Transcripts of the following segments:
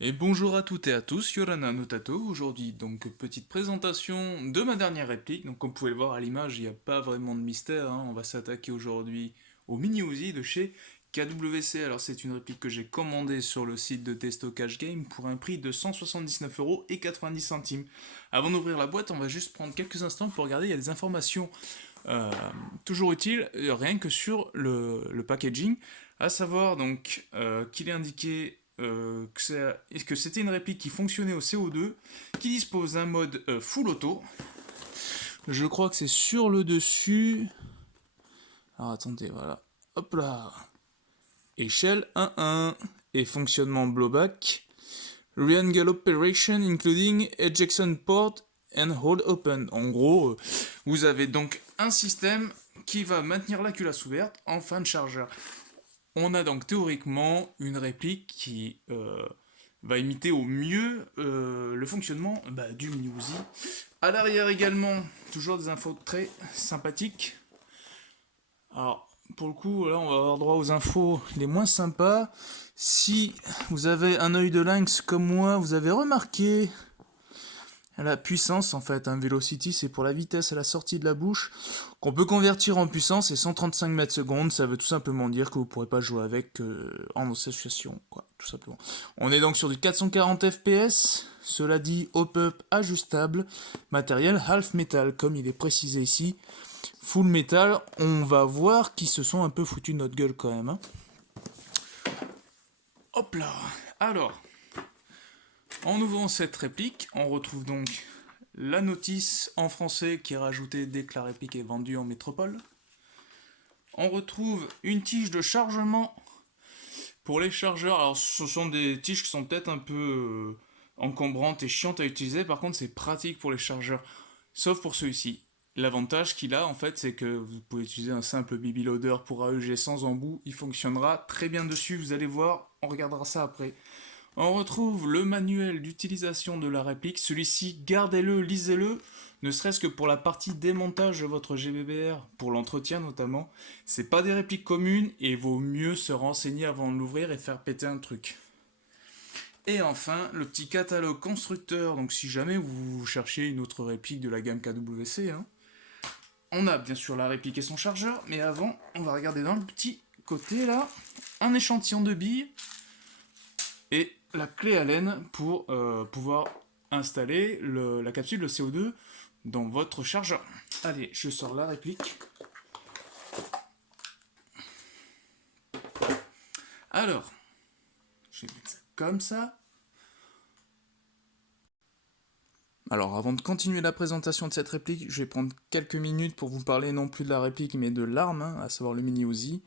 Et bonjour à toutes et à tous, Yorana Notato. Aujourd'hui, donc, petite présentation de ma dernière réplique. Donc, comme vous pouvez le voir à l'image, il n'y a pas vraiment de mystère, hein. On va s'attaquer aujourd'hui au Mini Uzi de chez KWC. Alors, c'est une réplique que j'ai commandée sur le site de Testo Cash Game pour un prix de 179,90 €. Avant d'ouvrir la boîte, on va juste prendre quelques instants pour regarder. Il y a des informations euh, toujours utiles, rien que sur le packaging. À savoir donc qu'il est indiqué que c'était une réplique qui fonctionnait au CO2, qui dispose d'un mode full auto. Je crois que c'est sur le dessus. Alors attendez, voilà. Hop là. Échelle 1.1 et fonctionnement blowback. Reangle operation including ejection port and hold open. En gros, vous avez donc un système qui va maintenir la culasse ouverte en fin de chargeur. On a donc théoriquement une réplique qui va imiter au mieux le fonctionnement du Mini Uzi. À l'arrière également, toujours des infos très sympathiques. Alors, pour le coup, là, on va avoir droit aux infos les moins sympas. Si vous avez un œil de lynx comme moi, vous avez remarqué la puissance, en fait, un Velocity, c'est pour la vitesse à la sortie de la bouche, qu'on peut convertir en puissance, et 135 mètres secondes, ça veut tout simplement dire que vous ne pourrez pas jouer avec en association, quoi, tout simplement. On est donc sur du 440 FPS, cela dit, hop-up ajustable, matériel half metal, comme il est précisé ici. Full metal, on va voir qu'ils se sont un peu foutus de notre gueule quand même, hein. Hop là. Alors, en ouvrant cette réplique, on retrouve donc la notice en français qui est rajoutée dès que la réplique est vendue en métropole. On retrouve une tige de chargement pour les chargeurs. Alors, ce sont des tiges qui sont peut-être un peu encombrantes et chiantes à utiliser. Par contre, c'est pratique pour les chargeurs, sauf pour ceux-ci. L'avantage qu'il a, en fait, c'est que vous pouvez utiliser un simple BB Loader pour AEG sans embout. Il fonctionnera très bien dessus. Vous allez voir, on regardera ça après. On retrouve le manuel d'utilisation de la réplique. Celui-ci, gardez-le, lisez-le, ne serait-ce que pour la partie démontage de votre GBBR, pour l'entretien notamment. C'est pas des répliques communes et vaut mieux se renseigner avant de l'ouvrir et faire péter un truc. Et enfin, le petit catalogue constructeur. Donc, si jamais vous cherchez une autre réplique de la gamme KWC, hein, on a bien sûr la réplique et son chargeur, mais avant, on va regarder dans le petit côté là, un échantillon de billes et la clé Allen pour pouvoir installer la capsule de CO2 dans votre chargeur. Allez, je sors la réplique. Alors, je vais mettre ça comme ça. Alors, avant de continuer la présentation de cette réplique, je vais prendre quelques minutes pour vous parler non plus de la réplique, mais de l'arme, hein, à savoir le mini Uzi.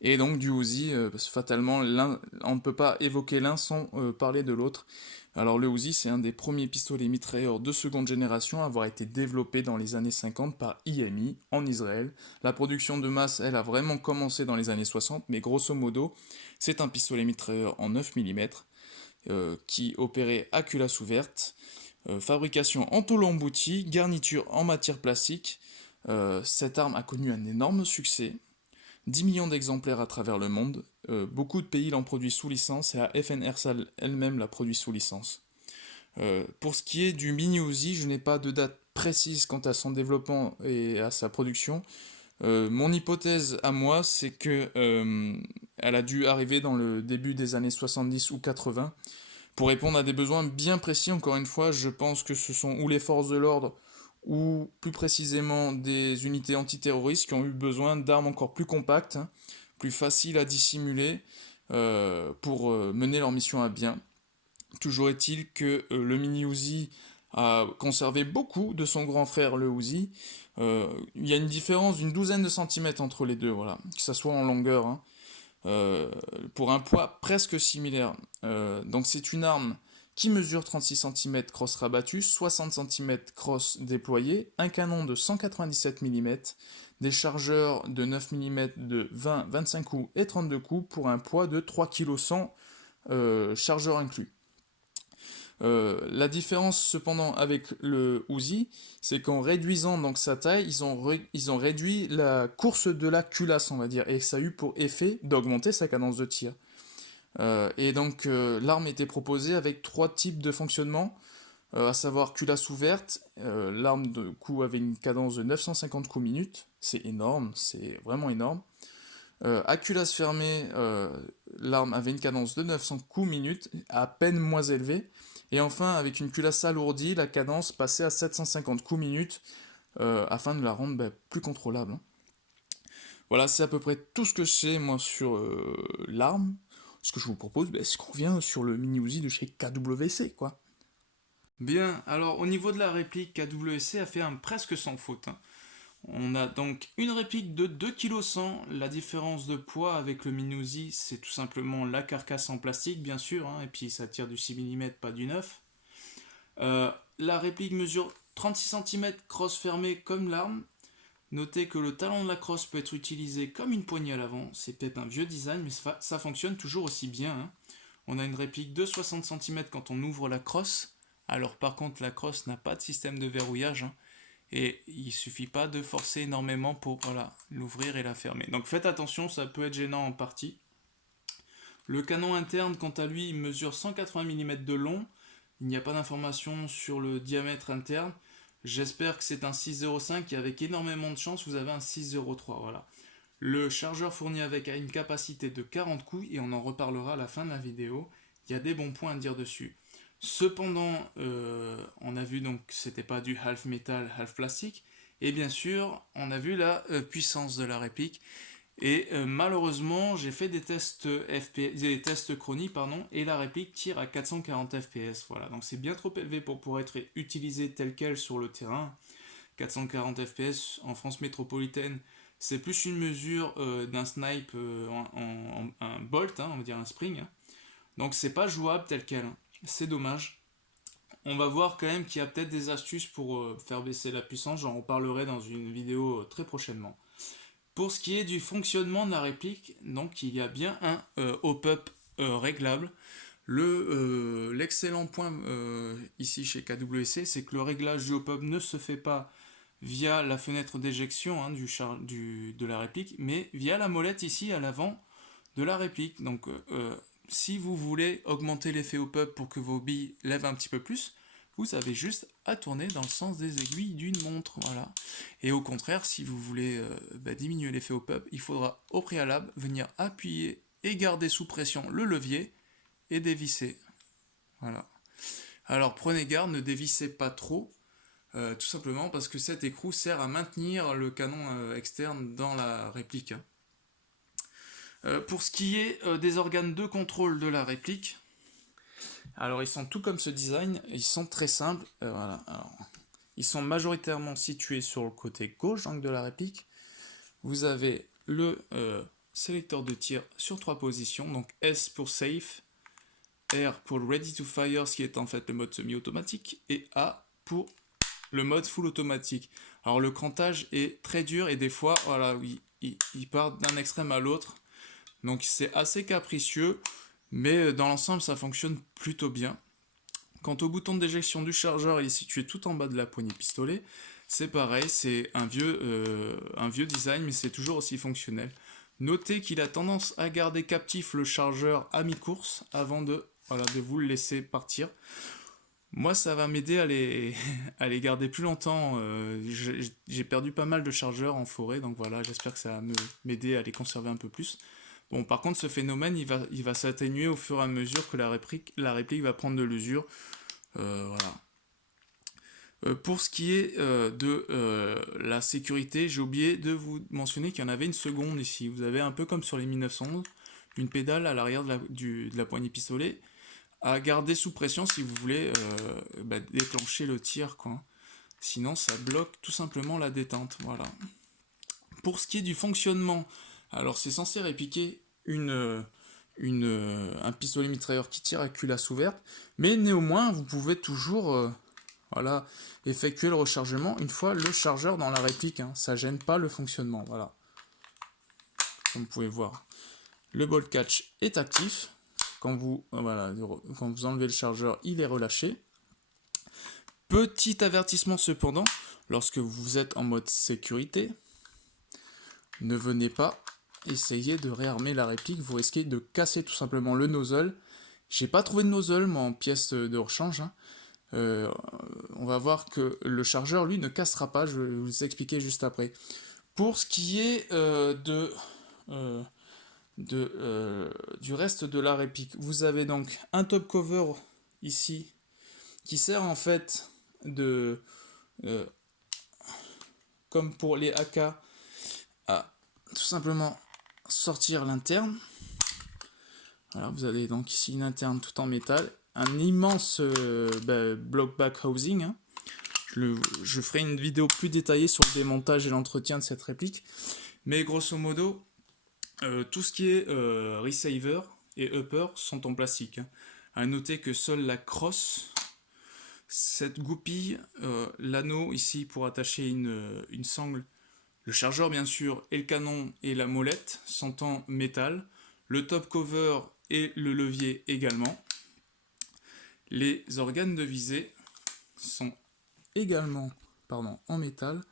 Et donc du Uzi, parce que fatalement, on ne peut pas évoquer l'un sans parler de l'autre. Alors le Uzi, c'est un des premiers pistolets mitrailleurs de seconde génération à avoir été développé dans les années 50 par IMI en Israël. La production de masse, elle a vraiment commencé dans les années 60, mais grosso modo, c'est un pistolet mitrailleur en 9 mm qui opérait à culasse ouverte, fabrication en tôle emboutie, garniture en matière plastique. Cette arme a connu un énorme succès. 10 millions d'exemplaires à travers le monde, beaucoup de pays l'ont produit sous licence et la FNR elle-même l'a produit sous licence. Pour ce qui est du Mini Uzi, je n'ai pas de date précise quant à son développement et à sa production. Mon hypothèse à moi, c'est que elle a dû arriver dans le début des années 70 ou 80 pour répondre à des besoins bien précis. Encore une fois, je pense que ce sont ou les forces de l'ordre ou plus précisément des unités antiterroristes qui ont eu besoin d'armes encore plus compactes, hein, plus faciles à dissimuler pour mener leur mission à bien. Toujours est-il que le mini Uzi a conservé beaucoup de son grand frère le Uzi. Il y a une différence d'une douzaine de centimètres entre les deux, voilà, que ce soit en longueur, hein, pour un poids presque similaire. Donc c'est une arme qui mesure 36 cm crosse rabattu, 60 cm crosse déployé, un canon de 197 mm, des chargeurs de 9 mm de 20, 25 coups et 32 coups pour un poids de 3,1 kg chargeur inclus. La différence cependant avec le Uzi, c'est qu'en réduisant donc sa taille, ils ont réduit la course de la culasse, on va dire, et ça a eu pour effet d'augmenter sa cadence de tir. Et donc l'arme était proposée avec 3 types de fonctionnement, à savoir culasse ouverte. L'arme de coup avait une cadence de 950 coups minute, c'est énorme, c'est vraiment énorme. À culasse fermée, l'arme avait une cadence de 900 coups minute, à peine moins élevée. Et enfin, avec une culasse alourdie, la cadence passait à 750 coups minute, afin de la rendre plus contrôlable, hein. Voilà, c'est à peu près tout ce que je sais, moi, sur l'arme. Ce que je vous propose, c'est qu'on revient sur le mini Uzi de chez KWC, quoi. Bien, alors au niveau de la réplique, KWC a fait un presque sans faute, hein. On a donc une réplique de 2,1 kg. La différence de poids avec le mini Uzi, c'est tout simplement la carcasse en plastique, bien sûr, hein, et puis ça tire du 6 mm, pas du 9. La réplique mesure 36 cm crosse fermée comme l'arme. Notez que le talon de la crosse peut être utilisé comme une poignée à l'avant. C'est peut-être un vieux design, mais ça fonctionne toujours aussi bien, hein. On a une réplique de 60 cm quand on ouvre la crosse. Alors par contre, la crosse n'a pas de système de verrouillage, hein, et il suffit pas de forcer énormément pour l'ouvrir et la fermer. Donc faites attention, ça peut être gênant en partie. Le canon interne, quant à lui, mesure 180 mm de long. Il n'y a pas d'information sur le diamètre interne. J'espère que c'est un 6,05 et avec énormément de chance, vous avez un 6,03. Voilà. Le chargeur fourni avec a une capacité de 40 coups et on en reparlera à la fin de la vidéo. Il y a des bons points à dire dessus. Cependant, on a vu donc que c'était pas du half métal, half plastique. Et bien sûr, on a vu la puissance de la réplique. Et malheureusement, j'ai fait des tests des tests chronie, et la réplique tire à 440 fps. Voilà, donc c'est bien trop élevé pour pouvoir être utilisé tel quel sur le terrain. 440 fps en France métropolitaine, c'est plus une mesure d'un snipe un bolt, hein, on va dire un spring, hein. Donc c'est pas jouable tel quel, hein. C'est dommage. On va voir quand même qu'il y a peut-être des astuces pour faire baisser la puissance, j'en reparlerai dans une vidéo très prochainement. Pour ce qui est du fonctionnement de la réplique, donc il y a bien un hop-up réglable. L'excellent point ici chez KWC, c'est que le réglage du hop-up ne se fait pas via la fenêtre d'éjection, hein, de la réplique, mais via la molette ici à l'avant de la réplique. Donc si vous voulez augmenter l'effet hop-up pour que vos billes lèvent un petit peu plus, vous avez juste à tourner dans le sens des aiguilles d'une montre, voilà. Et au contraire, si vous voulez diminuer l'effet hop-up, il faudra au préalable venir appuyer et garder sous pression le levier et dévisser. Voilà. Alors prenez garde, ne dévissez pas trop, tout simplement parce que cet écrou sert à maintenir le canon externe dans la réplique. Pour ce qui est des organes de contrôle de la réplique, alors ils sont tout comme ce design, ils sont très simples. Voilà. Alors, ils sont majoritairement situés sur le côté gauche donc, de la réplique. Vous avez le sélecteur de tir sur 3 positions, donc S pour safe, R pour ready to fire, ce qui est en fait le mode semi-automatique, et A pour le mode full automatique. Alors le crantage est très dur et des fois, voilà, oui, il part d'un extrême à l'autre. Donc c'est assez capricieux, mais dans l'ensemble ça fonctionne plutôt bien. Quant au bouton de déjection du chargeur, il est situé tout en bas de la poignée pistolet. C'est pareil, c'est un vieux design, mais c'est toujours aussi fonctionnel. Notez qu'il a tendance à garder captif le chargeur à mi-course avant de vous le laisser partir. Moi, ça va m'aider à les garder plus longtemps. J'ai perdu pas mal de chargeurs en forêt, donc voilà, j'espère que ça va m'aider à les conserver un peu plus. Bon, par contre, ce phénomène, il va s'atténuer au fur et à mesure que la réplique va prendre de l'usure. Voilà. Pour ce qui est de la sécurité, j'ai oublié de vous mentionner qu'il y en avait une seconde ici. Vous avez un peu comme sur les 1911, une pédale à l'arrière de la poignée pistolet à garder sous pression si vous voulez déclencher le tir, quoi. Sinon, ça bloque tout simplement la détente. Voilà. Pour ce qui est du fonctionnement, alors c'est censé répliquer un pistolet mitrailleur qui tire à culasse ouverte, mais néanmoins, vous pouvez toujours effectuer le rechargement une fois le chargeur dans la réplique, hein. Ça gêne pas le fonctionnement, voilà. Comme vous pouvez voir, le bolt catch est actif. Quand vous enlevez le chargeur, il est relâché. Petit avertissement cependant, lorsque vous êtes en mode sécurité, ne venez pas essayez de réarmer la réplique, vous risquez de casser tout simplement le nozzle. J'ai pas trouvé de nozzle moi en pièce de rechange, hein. Euh, on va voir que le chargeur lui ne cassera pas, je vais vous expliquer juste après. Pour ce qui est euh, du reste de la réplique, vous avez donc un top cover ici qui sert en fait de, euh, comme pour les AK, à tout simplement sortir l'interne. Voilà, vous avez donc ici une interne tout en métal, un immense block back housing, hein. Je ferai une vidéo plus détaillée sur le démontage et l'entretien de cette réplique, mais grosso modo, tout ce qui est receiver et upper sont en plastique, hein. À noter que seule la crosse, cette goupille, l'anneau ici pour attacher une sangle, le chargeur bien sûr, et le canon et la molette sont en métal, le top cover et le levier également. Les organes de visée sont également en métal.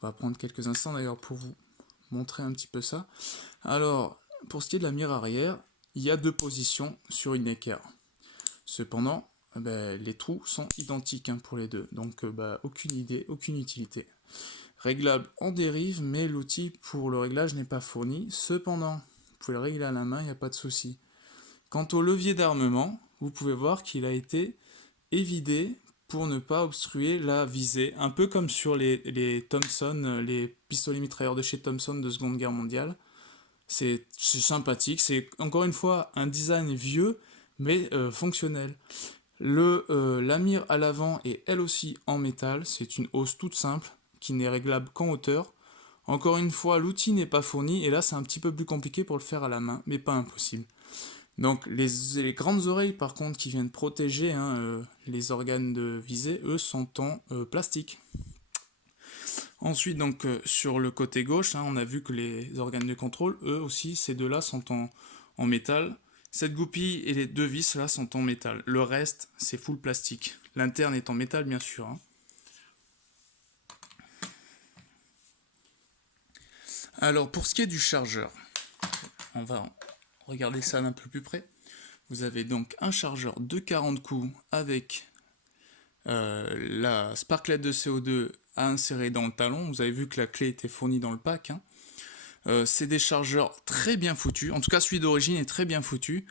On va prendre quelques instants d'ailleurs pour vous montrer un petit peu ça. Alors, pour ce qui est de la mire arrière, il y a deux positions sur une équerre. Cependant, les trous sont identiques, hein, pour les deux, donc aucune idée, aucune utilité. Réglable en dérive, mais l'outil pour le réglage n'est pas fourni. Cependant, vous pouvez le régler à la main, il n'y a pas de souci. Quant au levier d'armement, vous pouvez voir qu'il a été évidé pour ne pas obstruer la visée, un peu comme sur les Thompson, les pistolets mitrailleurs de chez Thompson de Seconde Guerre mondiale. C'est sympathique, c'est encore une fois un design vieux, mais fonctionnel. La mire à l'avant est elle aussi en métal, c'est une hausse toute simple, qui n'est réglable qu'en hauteur. Encore une fois, l'outil n'est pas fourni, et là c'est un petit peu plus compliqué pour le faire à la main, mais pas impossible. Donc les grandes oreilles par contre qui viennent protéger, hein, les organes de visée, eux sont en plastique. Ensuite donc sur le côté gauche, hein, on a vu que les organes de contrôle, eux aussi, ces deux-là sont en métal. Cette goupille et les deux vis là sont en métal. Le reste c'est full plastique. L'interne est en métal bien sûr, hein. Alors pour ce qui est du chargeur, on va regarder ça d'un peu plus près. Vous avez donc un chargeur de 40 coups avec la sparklette de CO2 à insérer dans le talon. Vous avez vu que la clé était fournie dans le pack, hein. C'est des chargeurs très bien foutus. En tout cas, celui d'origine est très bien foutu.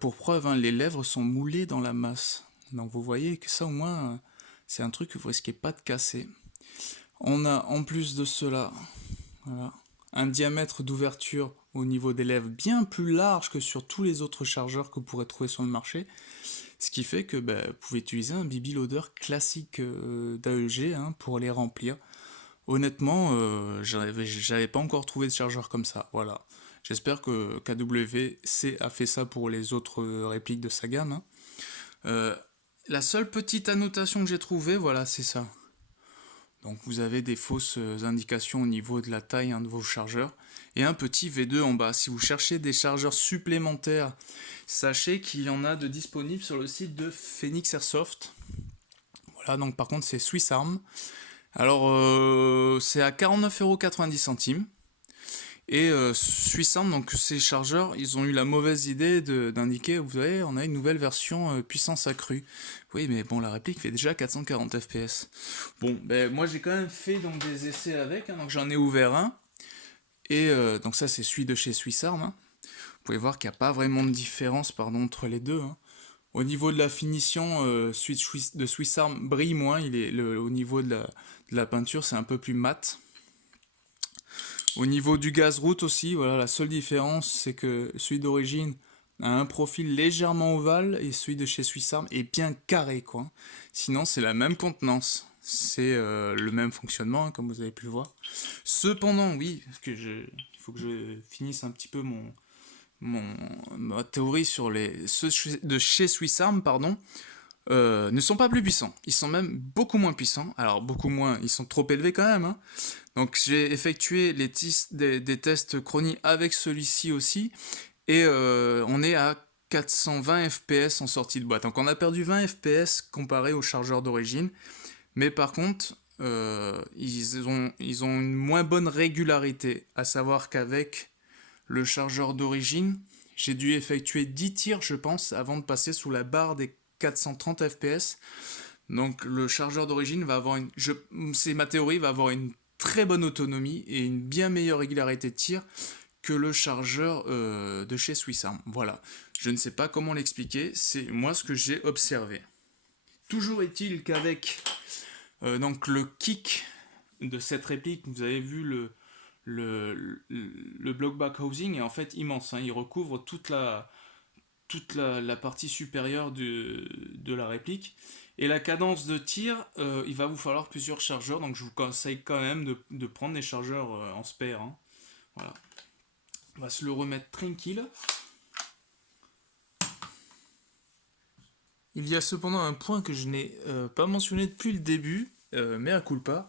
Pour preuve, hein, les lèvres sont moulées dans la masse. Donc vous voyez que ça au moins, c'est un truc que vous risquez pas de casser. On a en plus de cela, voilà, un diamètre d'ouverture au niveau des lèvres bien plus large que sur tous les autres chargeurs que vous pourrez trouver sur le marché. Ce qui fait que vous pouvez utiliser un BB loader classique d'AEG, hein, pour les remplir. Honnêtement, j'avais pas encore trouvé de chargeur comme ça. Voilà. J'espère que KWC a fait ça pour les autres répliques de sa gamme, hein. La seule petite annotation que j'ai trouvée, voilà, c'est ça. Donc vous avez des fausses indications au niveau de la taille, hein, de vos chargeurs. Et un petit V2 en bas. Si vous cherchez des chargeurs supplémentaires, sachez qu'il y en a de disponibles sur le site de Phoenix Airsoft. Voilà, donc par contre c'est Swiss Arm. Alors c'est à 49,90 €. Et Swiss Arm, donc ces chargeurs, ils ont eu la mauvaise idée d'indiquer, vous voyez, on a une nouvelle version puissance accrue. Oui, mais bon, la réplique fait déjà 440 FPS. Bon, moi j'ai quand même fait donc des essais avec, hein, donc j'en ai ouvert un. Et donc ça c'est celui de chez Swiss Arm, hein. Vous pouvez voir qu'il n'y a pas vraiment de différence, pardon, entre les deux, hein. Au niveau de la finition, celui de Swiss Arm brille moins, au niveau de la peinture c'est un peu plus mat. Au niveau du gaz route aussi, voilà, la seule différence c'est que celui d'origine a un profil légèrement ovale et celui de chez Swiss Arm est bien carré, quoi. Sinon c'est la même contenance, c'est le même fonctionnement, hein, comme vous avez pu le voir. Cependant, oui, parce que il faut que je finisse un petit peu ma théorie sur ceux de chez Swiss Arm, pardon. Ne sont pas plus puissants. Ils sont même beaucoup moins puissants. Alors, beaucoup moins, ils sont trop élevés quand même, hein. Donc, j'ai effectué des tests chronie avec celui-ci aussi. Et on est à 420 FPS en sortie de boîte. Donc, on a perdu 20 FPS comparé au chargeur d'origine. Mais par contre, ils ont une moins bonne régularité. À savoir qu'avec le chargeur d'origine. J'ai dû effectuer 10 tirs, je pense, avant de passer sous la barre des 430 fps. Donc le chargeur d'origine va avoir c'est ma théorie, va avoir une très bonne autonomie et une bien meilleure régularité de tir que le chargeur de chez Swissarm. Voilà. Je ne sais pas comment l'expliquer, c'est moi ce que j'ai observé. Toujours est-il qu'avec donc le kick de cette réplique, vous avez vu le block back housing est en fait immense. Hein. Il recouvre toute la partie supérieure de la réplique. Et la cadence de tir, il va vous falloir plusieurs chargeurs, donc je vous conseille quand même de prendre des chargeurs en spare. Hein. Voilà. On va se le remettre tranquille. Il y a cependant un point que je n'ai pas mentionné depuis le début, mais à culpa.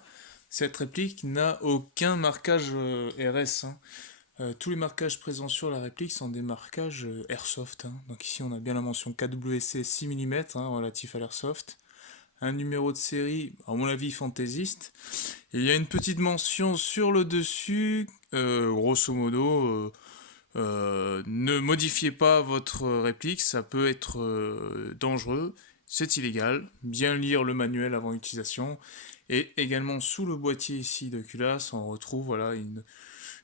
Cette réplique n'a aucun marquage RS. Hein. Tous les marquages présents sur la réplique sont des marquages Airsoft. Hein. Donc ici on a bien la mention KWC 6 mm hein, relatif à l'Airsoft. Un numéro de série, à mon avis fantaisiste. Et il y a une petite mention sur le dessus, grosso modo, ne modifiez pas votre réplique, ça peut être dangereux, c'est illégal, bien lire le manuel avant l'utilisation. Et également sous le boîtier ici de culasse, on retrouve voilà,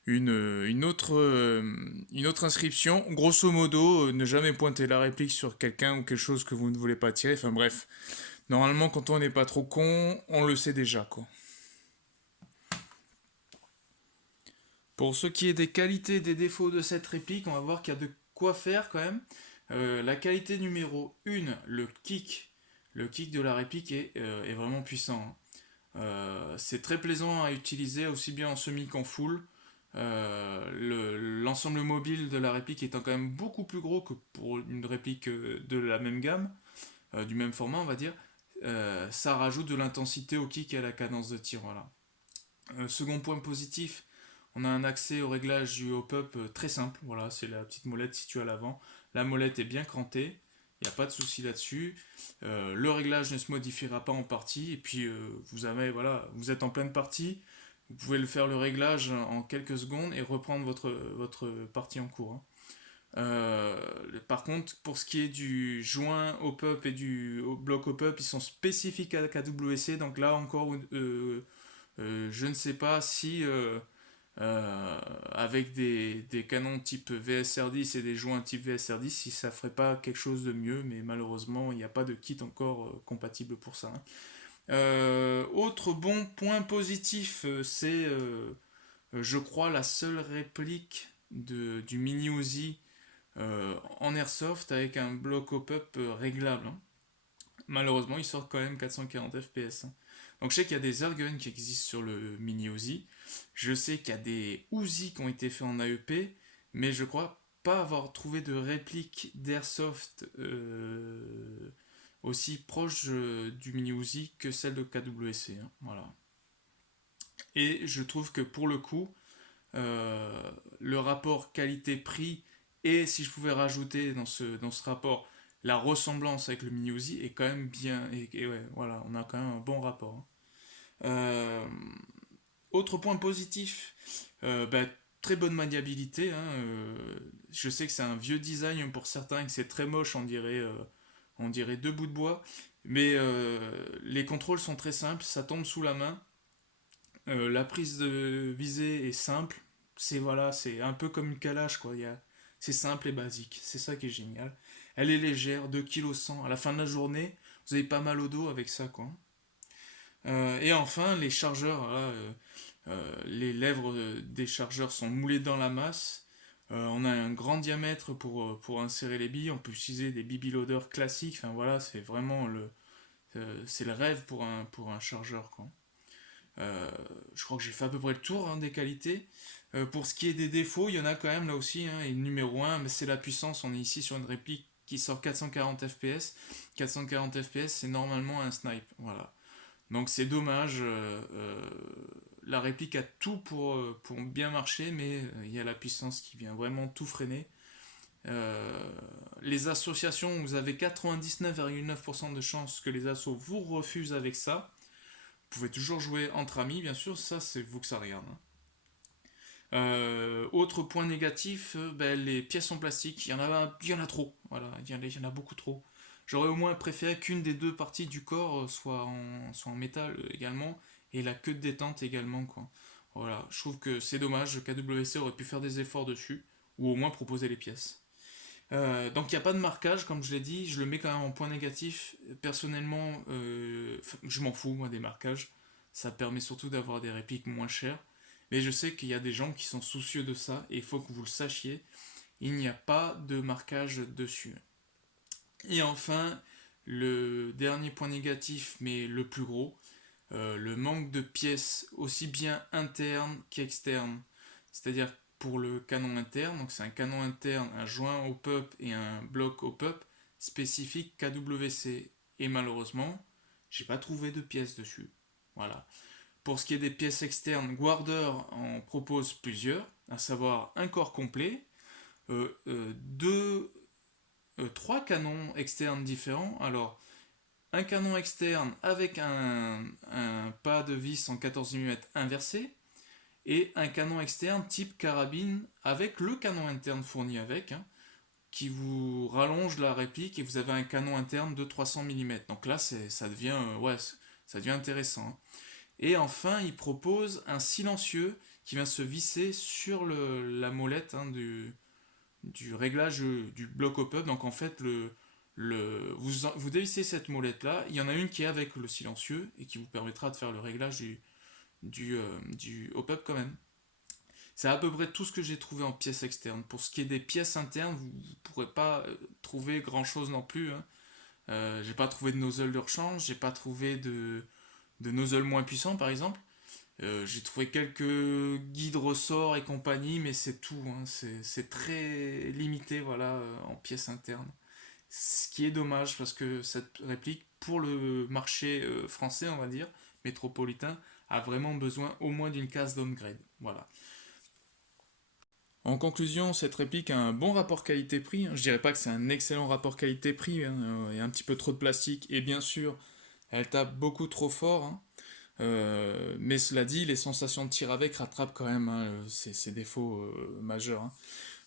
une autre inscription. Grosso modo, ne jamais pointer la réplique sur quelqu'un ou quelque chose que vous ne voulez pas tirer. Enfin bref, normalement quand on n'est pas trop con, on le sait déjà quoi. Pour ce qui est des qualités et des défauts de cette réplique, on va voir qu'il y a de quoi faire quand même. La qualité numéro 1, le kick. Le kick de la réplique est vraiment puissant. Hein. C'est très plaisant à utiliser aussi bien en semi qu'en full. L'ensemble mobile de la réplique étant quand même beaucoup plus gros que pour une réplique de la même gamme, du même format on va dire, ça rajoute de l'intensité au kick et à la cadence de tir. Voilà. Second point positif, on a un accès au réglage du hop-up très simple. Voilà, c'est la petite molette située à l'avant. La molette est bien crantée, il n'y a pas de souci là-dessus. Le réglage ne se modifiera pas en partie. Et puis vous êtes en pleine partie. Vous pouvez faire le réglage en quelques secondes et reprendre votre partie en cours. Hein. Par contre, pour ce qui est du joint hop-up et du bloc hop-up, ils sont spécifiques à la KWC. Donc là encore, je ne sais pas si avec des canons type VSR10 et des joints type VSR10, si ça ferait pas quelque chose de mieux, mais malheureusement il n'y a pas de kit encore compatible pour ça. Hein. Autre bon point positif, c'est je crois la seule réplique du mini Uzi en airsoft avec un bloc hop-up réglable. Hein. Malheureusement, il sort quand même 440 fps. Hein. Donc je sais qu'il y a des airguns qui existent sur le mini Uzi. Je sais qu'il y a des Uzi qui ont été faits en AEP, mais je crois pas avoir trouvé de réplique d'airsoft aussi proche du mini Uzi que celle de KWC. Hein. Voilà. Et je trouve que pour le coup, le rapport qualité-prix et si je pouvais rajouter dans ce rapport la ressemblance avec le mini Uzi est quand même bien. Et ouais, voilà, on a quand même un bon rapport. Hein. Autre point positif, très bonne maniabilité. Hein, je sais que c'est un vieux design pour certains et que c'est très moche, on dirait deux bouts de bois. Mais les contrôles sont très simples, ça tombe sous la main. La prise de visée est simple. C'est un peu comme une calage quoi. C'est simple et basique. C'est ça qui est génial. Elle est légère, 2,1 kg. À la fin de la journée, vous avez pas mal au dos avec ça quoi. Et enfin, les chargeurs, voilà, les lèvres des chargeurs sont moulées dans la masse. On a un grand diamètre pour insérer les billes. On peut utiliser des BB loaders classiques. Enfin voilà, c'est vraiment c'est le rêve pour un chargeur quoi. Je crois que j'ai fait à peu près le tour hein, des qualités. Pour ce qui est des défauts, il y en a quand même là aussi. Hein, et le numéro 1, c'est la puissance. On est ici sur une réplique qui sort 440 fps. 440 fps, c'est normalement un snipe. Voilà. Donc c'est dommage. La réplique a tout pour bien marcher, mais il y a la puissance qui vient vraiment tout freiner. Les associations, vous avez 99,9% de chances que les assos vous refusent avec ça. Vous pouvez toujours jouer entre amis, bien sûr, ça c'est vous que ça regarde. Hein. Autre point négatif, ben, les pièces en plastique, il y en a trop, voilà, il y en a beaucoup trop. J'aurais au moins préféré qu'une des deux parties du corps soit en métal également, et la queue de détente également, quoi. Voilà, je trouve que c'est dommage, KWC aurait pu faire des efforts dessus, ou au moins proposer les pièces. Donc il n'y a pas de marquage, comme je l'ai dit, je le mets quand même en point négatif. Personnellement, je m'en fous moi des marquages. Ça permet surtout d'avoir des répliques moins chères. Mais je sais qu'il y a des gens qui sont soucieux de ça et il faut que vous le sachiez. Il n'y a pas de marquage dessus. Et enfin, le dernier point négatif, mais le plus gros, le manque de pièces aussi bien internes qu'externes. C'est-à-dire pour le canon interne, donc c'est un canon interne, un joint au pop et un bloc au pop spécifique KWC. Et malheureusement, j'ai pas trouvé de pièces dessus. Voilà. Pour ce qui est des pièces externes, Guarder en propose plusieurs, à savoir un corps complet, trois canons externes différents. Alors, un canon externe avec un pas de vis en 14 mm inversé et un canon externe type carabine avec le canon interne fourni avec, hein, qui vous rallonge la réplique et vous avez un canon interne de 300 mm. Donc là, ça devient, ouais, ça devient intéressant, hein. Et enfin, il propose un silencieux qui vient se visser sur la molette, hein, du réglage du bloc op-up. Donc en fait, vous dévissez cette molette là, il y en a une qui est avec le silencieux et qui vous permettra de faire le réglage du op-up quand même. C'est à peu près tout ce que j'ai trouvé en pièces externes. Pour ce qui est des pièces internes, vous ne pourrez pas trouver grand chose non plus, hein. J'ai pas trouvé de nozzle de rechange, j'ai pas trouvé de nozzle moins puissant par exemple. J'ai trouvé quelques guides ressorts et compagnie, mais c'est tout, hein. C'est très limité, voilà, en pièces internes. Ce qui est dommage parce que cette réplique, pour le marché français, on va dire, métropolitain, a vraiment besoin au moins d'une case downgrade. Voilà. En conclusion, cette réplique a un bon rapport qualité-prix, hein. Je dirais pas que c'est un excellent rapport qualité-prix, hein. Il y a un petit peu trop de plastique et bien sûr, elle tape beaucoup trop fort, hein. Mais cela dit, les sensations de tir avec rattrapent quand même, hein, ses défauts majeurs, hein.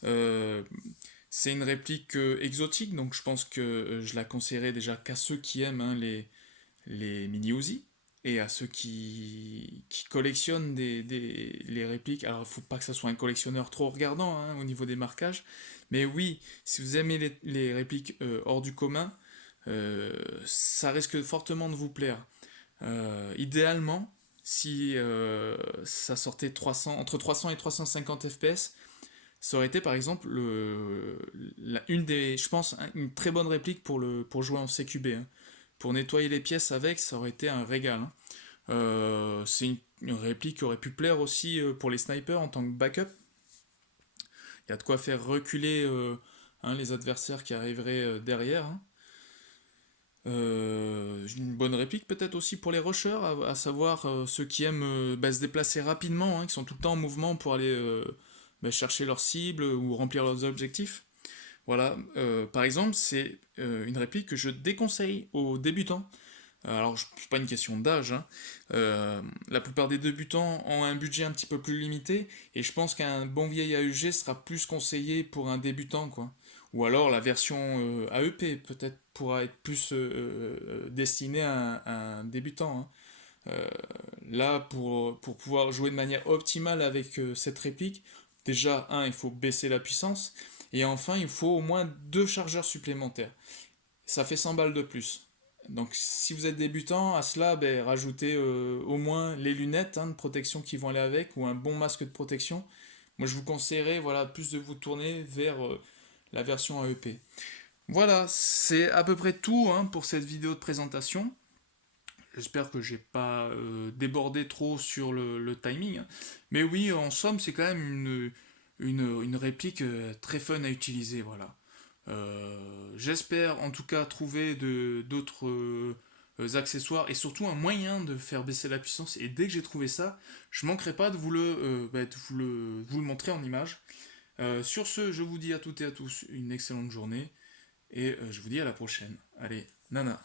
Euh, c'est une réplique exotique, donc je pense que je la conseillerais déjà qu'à ceux qui aiment, hein, les mini Uzi et à ceux qui collectionnent les répliques. Alors il ne faut pas que ça soit un collectionneur trop regardant, hein, au niveau des marquages, mais oui, si vous aimez les répliques hors du commun, ça risque fortement de vous plaire. Idéalement, si ça sortait entre 300 et 350 FPS, ça aurait été par exemple une des, je pense, une très bonne réplique pour jouer en CQB, hein. Pour nettoyer les pièces avec, ça aurait été un régal, hein. C'est une réplique qui aurait pu plaire aussi pour les snipers en tant que backup. Il y a de quoi faire reculer hein, les adversaires qui arriveraient derrière, hein. Une bonne réplique peut-être aussi pour les rushers, à savoir ceux qui aiment bah, se déplacer rapidement, hein, qui sont tout le temps en mouvement pour aller bah, chercher leur cible ou remplir leurs objectifs. Voilà, par exemple, c'est une réplique que je déconseille aux débutants. Alors, c'est pas une question d'âge, hein. La plupart des débutants ont un budget un petit peu plus limité, et je pense qu'un bon vieil AEG sera plus conseillé pour un débutant, quoi. Ou alors la version AEP peut-être pourra être plus destinée à un débutant, hein. Euh, Là, pour pouvoir jouer de manière optimale avec cette réplique, déjà, il faut baisser la puissance, et enfin, il faut au moins deux chargeurs supplémentaires. Ça fait 100 balles de plus. Donc si vous êtes débutant, à cela, ben, rajoutez au moins les lunettes, hein, de protection qui vont aller avec, ou un bon masque de protection. Moi je vous conseillerais, voilà, plus de vous tourner vers la version AEP. Voilà, c'est à peu près tout, hein, pour cette vidéo de présentation. J'espère que j'ai pas débordé trop sur le timing, hein. Mais oui, en somme, c'est quand même une réplique très fun à utiliser, voilà. J'espère en tout cas trouver d'autres accessoires et surtout un moyen de faire baisser la puissance. Et dès que j'ai trouvé ça, je manquerai pas de vous le montrer en image. Sur ce, je vous dis à toutes et à tous une excellente journée et je vous dis à la prochaine. Allez, nana.